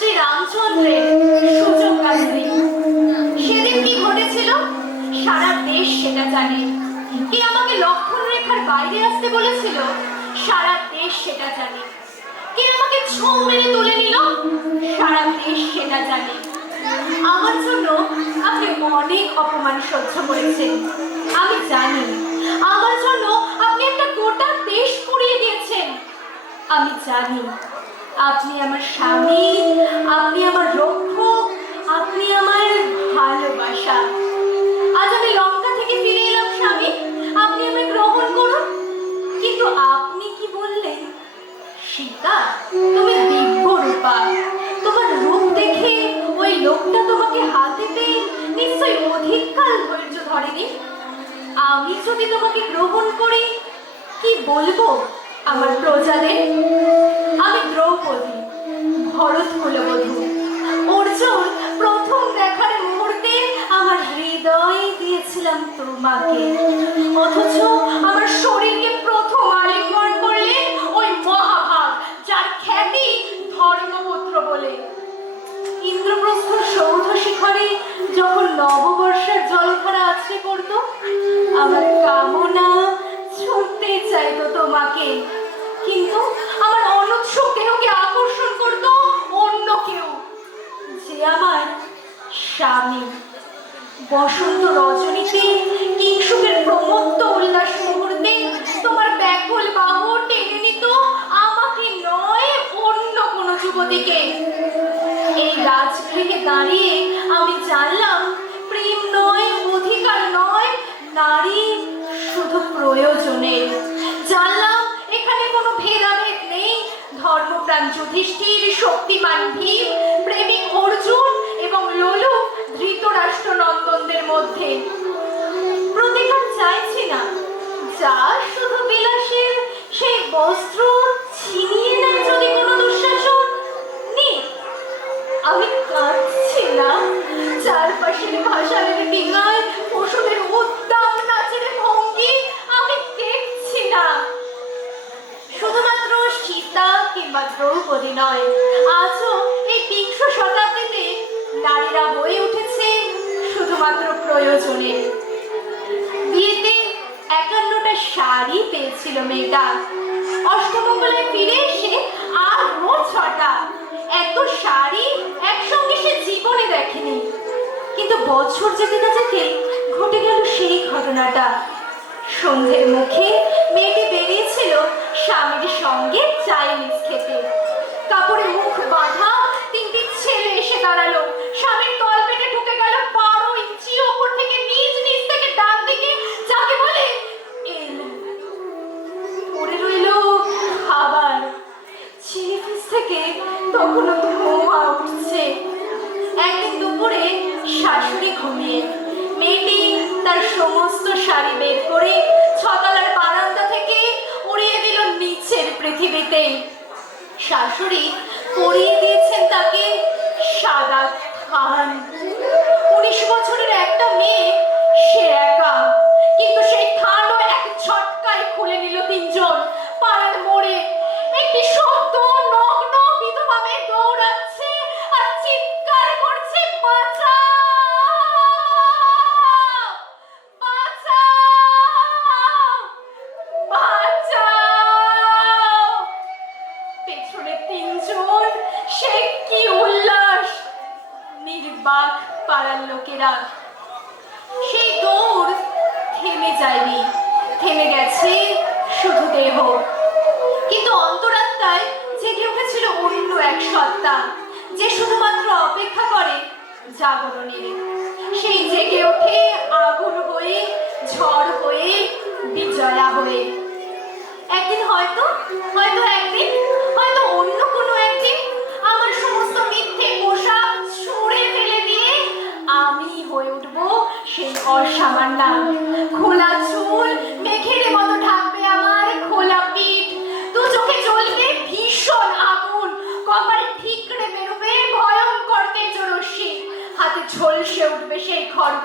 শ্রীরামচন্দ্রের সুযোগরাত্রি। সেদিন কি ঘটেছিল সারা দেশ সেটা জানে। কে আমাকে লক্ষণ রেখার বাইরে আসতে বলেছিল সারা দেশ সেটা জানে। কে আমাকে ছৌ মেরে তুলে নিল সারা দেশ সেটা জানে। আমার জন্য আপনি অনেক অপমান সহ্য করেছেন, আমি জানি। আমার জন্য আপনি একটা গোটা দেশ পুড়িয়ে দিয়েছেন, আমি জানি। আপনি আমার স্বামী, আপনি আমার রক্ষক, আপনি আমার ভালোবাসা। আজ আমি লঙ্কা থেকে ফিরে এলাম স্বামী, আপনি আমায় গ্রহণ করুন। কিন্তু আপনি কি বললেন, সীতা তুমি দিব্য রূপা, তোমার রূপ দেখে ওই লোকটা তোমাকে হাতে পেয়ে নিশ্চয়ই অধিককাল ধৈর্য ধরেনি। আমি যদি তোমাকে গ্রহণ করি কি বলবো আমার প্রজাদের? আমি দ্রৌপদী, ভরত কুলবধূ। অর্জুন প্রথম দেখার মুহূর্তে আমার হৃদয় দিয়েছিলাম তোমাকে, অথচ আমার শরীরকে প্রথম আলিঙ্গন করলে ওই মহাভাগ যার খ্যাতি ধর্মপুত্র বলে। ইন্দ্রপ্রস্থ সৌধ শিখরে যখন নববর্ষের জলধারা আছড়ে পড়তো, আমার কামনা ছুঁতে চাইতো তোমাকে, কিন্তু আমার অনুৎসুক দেহকে আকর্ষণ করত অন্য কেউ, যে আমার স্বামী। বসন্ত রজনীতে কিংসুকের প্রমত্ত উল্লাস মুহূর্তে তোমার ব্যাকুল বাহু টেনে নিত আমাকে নয় অন্য কোনো যুবতীকে। এই রাজগৃহে দাঁড়িয়ে আমি জানলাম প্রেম নয়, অধিকার নয়, নারী শুধু প্রয়োজনে। জানলাম এখানে কোনো ভেদাভেদ নেই। ধর্মপ্রাণ যুধিষ্ঠির, শক্তিমান ভীম, প্রেমিক অর্জুন এবং লোলু ধৃতরাষ্ট্র নন্দনদের মধ্যে। প্রতিকার চাইছি না, যা শুধু বিলাসের সেই বস্ত্র ছিনিয়ে নেয় যদি কোনো দুঃশাসন নেই। আমি কাঁদছি না, চারপাশের ভাষারের ডিঙায় পশুদের উদ্দাম নাচের ভঙ্গি আমি দেখছি না। শুধুমাত্র সীতা কিংবা দ্রৌপদী নয়, আজও এই বিংশ শতাব্দীতে নারীরা হয়ে উঠেছে শুধুমাত্র প্রয়োজনে। বিয়েতে 51টা শাড়ি পেয়েছিল মেয়েটা, অষ্টমঙ্গলায় ফিরে এসে আরও 6টা। এত শাড়ি একসঙ্গে সে জীবনে দেখেনি। কিন্তু বছর যেতে না যেতে ঘটে গেল সেই ঘটনাটা। সন্ধ্যের মুখে মেয়েটি বেরিয়েছিল স্বামীর সঙ্গে চাইনিজ খেতে। কাপড়ে মুখ বাঁধা 3টি ছেলে এসে দাঁড়ালো। স্বামীর তলপেটে ঢুকে গেল 12 ইঞ্চি ওপর থেকে নিচ থেকে ডান দিকে, যাকে বলে এল। পড়ে রইল খাবার। চিনি ফ্রিজ থেকে তখনও ধোঁয়া উঠছে। একদিন দুপুরে শাশুড়ি ঘুমিয়ে, মেয়েটি তার সমস্ত শাড়ি বের করে 6তলার বারান্দা থেকে উড়িয়ে দিল নিচের পৃথিবীতে। শাশুড়ি পরিয়ে দিয়েছেন তাকে সাদা থান। 19 বছরের একটা মেয়ে, সে একা, কিন্তু সেই থানও এক ঝটকায় খুলে নিল 3জন। পাড়ার মোড়ে একটি সদ্য নগ্ন বিধবা মেয়ে দৌড়াচ্ছে আর চিৎকার করছে, বাঁচাও বাঁচাও বাঁচাও। পেছনে 3জন, সে কি উল্লাস! নির্বাক পাড়ার লোকেরা। সেই দৌড় থেমে যায়নি, থেমে গেছে শুধু দেহ। কিন্তু অন্তরাত্মায় জেগে উঠেছিল অন্য এক সত্তা, যে শুধুমাত্র অপেক্ষা করে জাগরণের। সেই জেগে ওঠে আগুন হয়ে, ঝড় হয়ে, বিজয়া হয়ে। একদিন হয়তো একদিন হয়তো অন্য কোনো একদিন আমার সমস্ত মিথ্যে পোশাক ছুঁড়ে ফেলে দিয়ে আমি হয়ে উঠবো সেই অসামান্য। খোলা চুল মেঘের মতো ঢাকবে আমার খোলা পিঠ, দু চোখে জ্বলবে ভীষণ আগুন, কপাল ঠিকরে বেরোবে ভয়ঙ্কর তেজরশ্মি, হাতে ঝলসে উঠবে সেই খড়গ,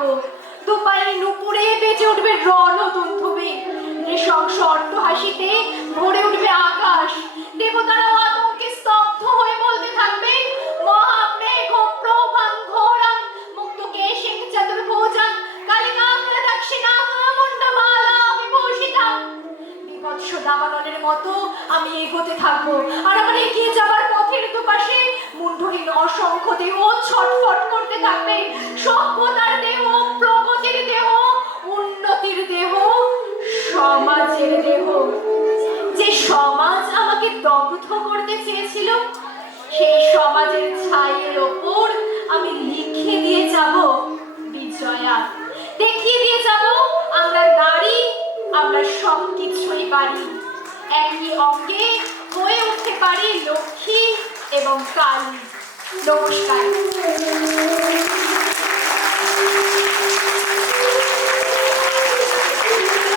দুপায়ে নুপুরে বেজে উঠবে রণদুন্ধুবি, নৃশংস অট্টহাসিতে ভরে উঠবে আকাশ। দেবতারা আতঙ্কে স্তব্ধ হয়ে বলতে থাকবে, মহা যতদিন অসংখ্য দেহ ছটফট করতে থাকবে, সভ্যতার দেহ, প্রগতির দেহ, উন্নতির দেহ, সমাজের দেহ, যে সমাজ আমাকে দগ্ধ করতে চেয়েছিল, সেই সমাজের ছাইয়ের ওপর আমি লিখে দিয়ে যাব বিজয়া, দেখিয়ে দিয়ে যাব আমরা নারী, আমরা সবকিছুই পারি, একই অঙ্গে হয়ে উঠতে পারি লক্ষ্মী এবং কালী। নমস্কার।